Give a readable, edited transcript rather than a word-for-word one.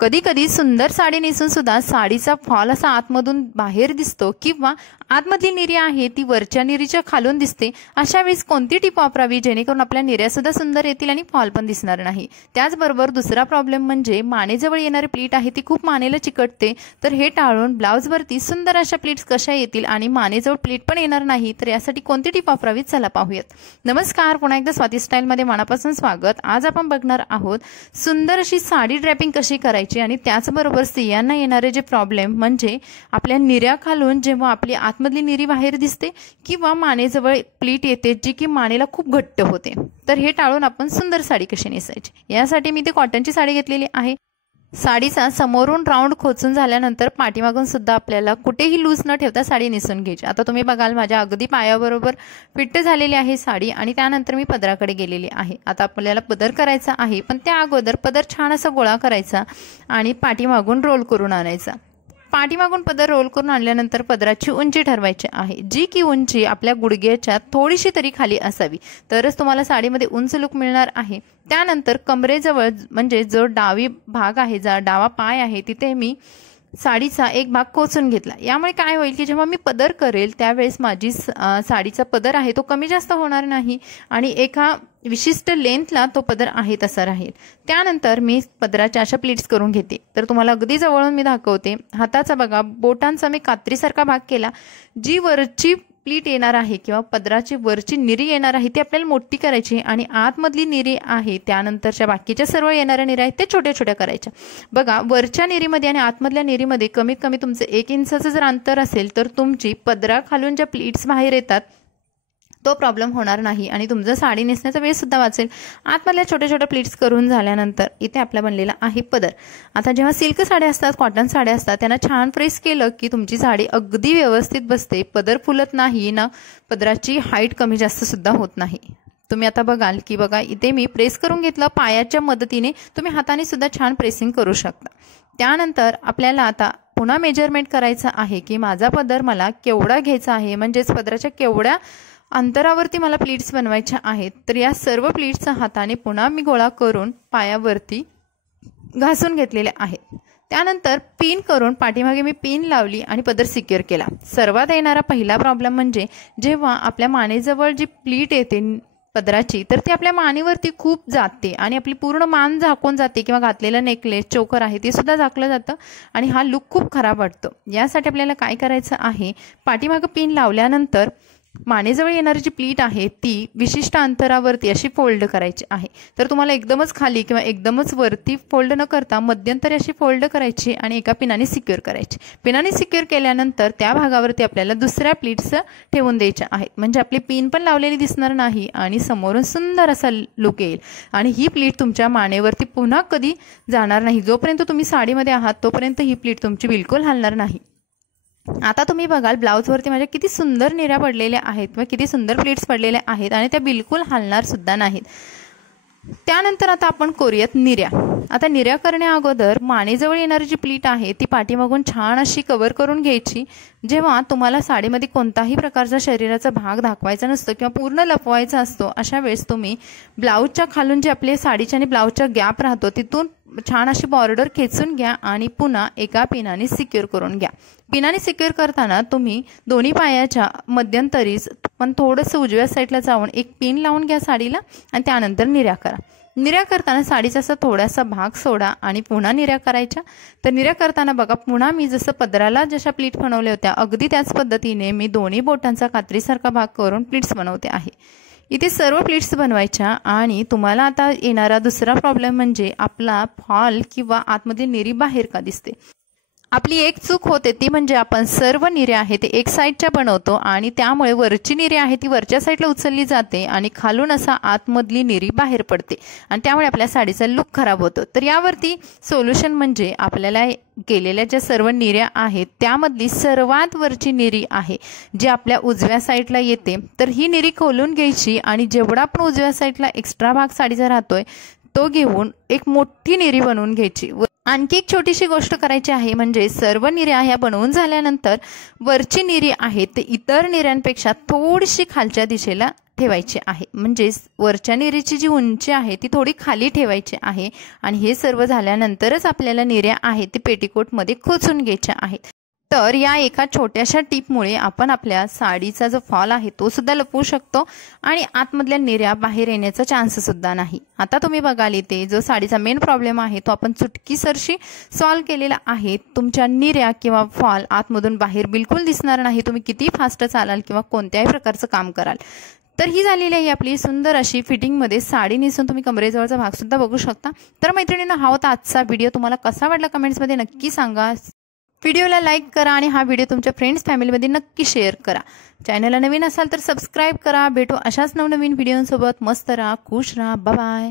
कधी कधी सुंदर साडी नेसून सुद्धा साडीचा फॉल असा आतमधून बाहेर दिसतो किंवा आतमधली निरी आहे ती वरच्या निरीच्या खालून दिसते। अशा वेळेस कोणती टिप वापरावी जेणेकरून आपल्या निऱ्या सुद्धा सुंदर येतील आणि फॉल पण दिसणार नाही। त्याचबरोबर दुसरा प्रॉब्लेम म्हणजे मानेजवळ येणारी प्लीट आहे ती खूप मानेला चिकटते, तर हे टाळून ब्लाउजवरती सुंदर अशा प्लीट्स कशा येतील आणि मानेजवळ प्लीट पण येणार नाही, तर यासाठी कोणती टिप वापरावी चला पाहूयात। नमस्कार, पुन्हा एकदा स्वाती स्टाईलमध्ये मनापासून स्वागत। आज आपण बघणार आहोत सुंदर अशी साडी ड्रॅपिंग कशी करायची आणि त्याचबरोबर स्त्रियांना येणारे जे प्रॉब्लेम म्हणजे आपल्या निऱ्या खालून जेव्हा आपली आतमधली निरी बाहेर दिसते किंवा मानेजवळ प्लीट येते जी की मानेला खूप घट्ट होते, तर हे टाळून आपण सुंदर साडी कशी नेसायची यासाठी मी ती कॉटनची साडी घेतलेली आहे। साडीचा समोरून राऊंड खोचून झाल्यानंतर पाठीमागून सुद्धा आपल्याला कुठेही लूज न ठेवता साडी नेसून घ्यायची। आता तुम्ही बघाल माझ्या अगदी पायाबरोबर फिट झालेली आहे साडी आणि त्यानंतर मी पदराकडे गेलेली आहे। आता आपल्याला पदर करायचा आहे, पण त्या अगोदर पदर छान असा गोळा करायचा आणि पाठीमागून रोल करून आणायचा। पाठीमागून पदर रोल करून आणल्यानंतर पदराची उंची ठरवायची आहे, जी की उंची आपल्या गुडघ्याच्या थोडीशी तरी खाली असावी, तरच तुम्हाला साडीमध्ये उंच लुक मिळणार आहे। त्यानंतर कमरेजवळ म्हणजे जो डावी भाग आहे, जो डावा पाय आहे, तिथे मी साडीचा एक भाग कोचून घेतला। यामुळे काय होईल की जेव्हा मी पदर करेल त्यावेळेस माझी साडीचा पदर आहे तो कमी जास्त होणार नाही आणि एका विशिष्ट लेंथला तो पदर आहे तसा राहील। त्यानंतर मी पदराच्या अशा प्लीट्स करून घेते, तर तुम्हाला अगदी जवळून मी दाखवते। हाताचा बघा बोटांचा मी कात्रीसारखा भाग केला। जी वरची प्लीट येणार आहे किंवा पदराची वरची निरी येणार आहे ती आपल्याला मोठी करायची आणि आतमधली निरी आहे त्यानंतरच्या बाकीच्या सर्व येणाऱ्या निरी आहेत ते छोट्या छोट्या करायच्या। बघा वरच्या निरीमध्ये आणि आतमधल्या निरीमध्ये कमीत कमी तुमचं 1 इंचाचं जर अंतर असेल तर तुमची पदरा खालून ज्या प्लीट्स बाहेर येतात तो प्रॉब्लेम होणार नाही आणि तुमचं साडी नेसण्याचा वेळ सुद्धा वाचेल। आतमधल्या छोट्या छोट्या प्लीट्स करून झाल्यानंतर इथे आपला बनलेला आहे पदर। आता जेव्हा सिल्क साड्या असतात, कॉटन साड्या असतात, त्यांना छान प्रेस केलं की तुमची साडी अगदी व्यवस्थित बसते, पदर फुलत नाही ना, पदराची हाईट कमी जास्त सुद्धा होत नाही। तुम्ही आता बघाल की बघा इथे मी प्रेस करून घेतलं पायाच्या मदतीने, तुम्ही हाताने सुद्धा छान प्रेसिंग करू शकता। त्यानंतर आपल्याला आता पुन्हा मेजरमेंट करायचं आहे की माझा पदर मला केवढा घ्यायचा आहे, म्हणजेच पदराच्या केवढ्या अंतरावरती मला प्लीट्स बनवायच्या आहेत। तर या सर्व प्लीट्सचा हाताने पुन्हा मी गोळा करून पायावरती घासून घेतलेले आहेत। त्यानंतर पिन करून पाठीमागे मी पिन लावली आणि पदर सिक्युअर केला। सर्वात येणारा पहिला प्रॉब्लेम म्हणजे जेव्हा आपल्या मानेजवळ जी प्लीट येते पदराची तर ती आपल्या मानेवरती खूप जाते आणि आपली पूर्ण मान झाकून जाते किंवा घातलेलं नेकलेस चोकर आहे ते सुद्धा झाकलं जातं आणि हा लुक खूप खराब वाटतो। यासाठी आपल्याला काय करायचं आहे, पाठीमागे पिन लावल्यानंतर मानेजवळ येणारी जी प्लीट आहे ती विशिष्ट अंतरावरती अशी फोल्ड करायची आहे। तर तुम्हाला एकदमच खाली किंवा एकदमच वरती फोल्ड न करता मध्यंतरी अशी फोल्ड करायची आणि एका पिनाने सिक्युअर करायची। पिनाने सिक्युअर केल्यानंतर त्या भागावरती आपल्याला दुसऱ्या प्लीट्स ठेवून द्यायच्या आहेत, म्हणजे आपली पिन पण लावलेली दिसणार नाही आणि समोरून सुंदर असा लुक येईल आणि ही प्लीट तुमच्या मानेवरती पुन्हा कधी जाणार नाही। जोपर्यंत तुम्ही साडीमध्ये आहात तोपर्यंत ही प्लीट तुमची बिलकुल हलणार नाही। आता तुम्ही बघाल ब्लाउजवरती माझ्या किती सुंदर निऱ्या पडलेल्या आहेत किंवा किती सुंदर प्लीट्स पडलेल्या आहेत आणि त्या बिलकुल हलणार सुद्धा नाहीत। त्यानंतर आता आपण करूयात निऱ्या। आता निऱ्या करण्या अगोदर मानेजवळ येणारी जी प्लीट आहे ती पाठीमागून छान अशी कव्हर करून घ्यायची। जेव्हा तुम्हाला साडीमध्ये कोणताही प्रकारचा शरीराचा भाग दाखवायचा नसतो किंवा पूर्ण लपवायचा असतो, अशा वेळेस तुम्ही ब्लाऊजच्या खालून जे आपले साडीच्या आणि ब्लाऊजचा गॅप राहतो तिथून छान अशी बॉर्डर खेचून घ्या आणि पुन्हा एका पिनाने सिक्युअर करून घ्या। पिनाने सिक्युअर करताना तुम्ही दोन्ही पायाच्या मध्यंतरीच पण थोडंसं उजव्या साईडला जाऊन एक पिन लावून घ्या साडीला आणि त्यानंतर निऱ्या करा। निऱ्या करताना साडीचा असा थोडासा भाग सोडा आणि पुन्हा निऱ्या करायच्या। तर निऱ्या करताना बघा पुन्हा मी जसं पदराला जशा प्लीट बनवल्या होत्या अगदी त्याच पद्धतीने मी दोन्ही बोटांचा कात्रीसारखा भाग करून प्लीट्स बनवते आहे। इथे सर्व प्लीट्स बनवायच्या आणि तुम्हाला आता येणारा दुसरा प्रॉब्लेम म्हणजे आपला फॉल किंवा आतमधली निरी बाहेर का दिसते। आपली एक चूक होते ती म्हणजे आपण सर्व निऱ्या आहे ते एक साईडच्या बनवतो आणि त्यामुळे वरची निरी आहे ती वरच्या साईडला उचलली जाते आणि खालून असा आतमधली निरी बाहेर पडते आणि त्यामुळे आपल्या साडीचा लुक खराब होतो। तर यावरती सोल्युशन म्हणजे आपल्याला केलेल्या ज्या सर्व निऱ्या आहेत त्यामधली सर्वात वरची निरी आहे जी आपल्या उजव्या साईडला येते, तर ही निरी खोलून घ्यायची आणि जेवढा आपण उजव्या साईडला एक्स्ट्रा भाग साडीचा राहतोय तो घेऊन एक मोठी निरी बनवून घ्यायची। आणखी एक छोटीशी गोष्ट करायची आहे, म्हणजे सर्व निऱ्या ह्या बनवून झाल्यानंतर वरची निरी आहे ते इतर निऱ्यांपेक्षा थोडीशी खालच्या दिशेला ठेवायची आहे, म्हणजेच वरच्या निरीची जी उंची आहे ती थोडी खाली ठेवायची आहे आणि हे सर्व झाल्यानंतरच आपल्याला निऱ्या आहेत ते पेटीकोटमध्ये खोचून घ्यायच्या आहेत. तर या एका छोट्याशा टिपमुळे आपण आपल्या साडीचा जो फॉल आहे तो सुद्धा लपवू शकतो आणि आतमधल्या निऱ्या बाहेर येण्याचा चान्स सुद्धा नाही. आता तुम्ही बघाल इथे जो साडीचा मेन प्रॉब्लेम आहे तो आपण चुटकीसरशी सॉल्व्ह केलेला आहे. तुमच्या निऱ्या किंवा फॉल आतमधून बाहेर बिलकुल दिसणार नाही, तुम्ही किती फास्ट चालाल किंवा कोणत्याही प्रकारचं काम कराल. तर ही झालेली आहे आपली सुंदर अशी फिटिंगमध्ये साडी नेसून तुम्ही कमरेजवळचा भाग सुद्धा बघू शकता. तर मैत्रिणींनो, हा होता आजचा व्हिडिओ. तुम्हाला कसा वाटला कमेंट्समध्ये नक्की सांगा. व्हिडिओला लाईक करा आणि हा व्हिडिओ तुमच्या फ्रेंड्स फॅमिलीमध्ये नक्की शेअर करा. चॅनलला नवीन असाल तर सबस्क्राईब करा. भेटू अशाच नवनवीन व्हिडिओसोबत. मस्त राहा, खुश राहा. Bye bye.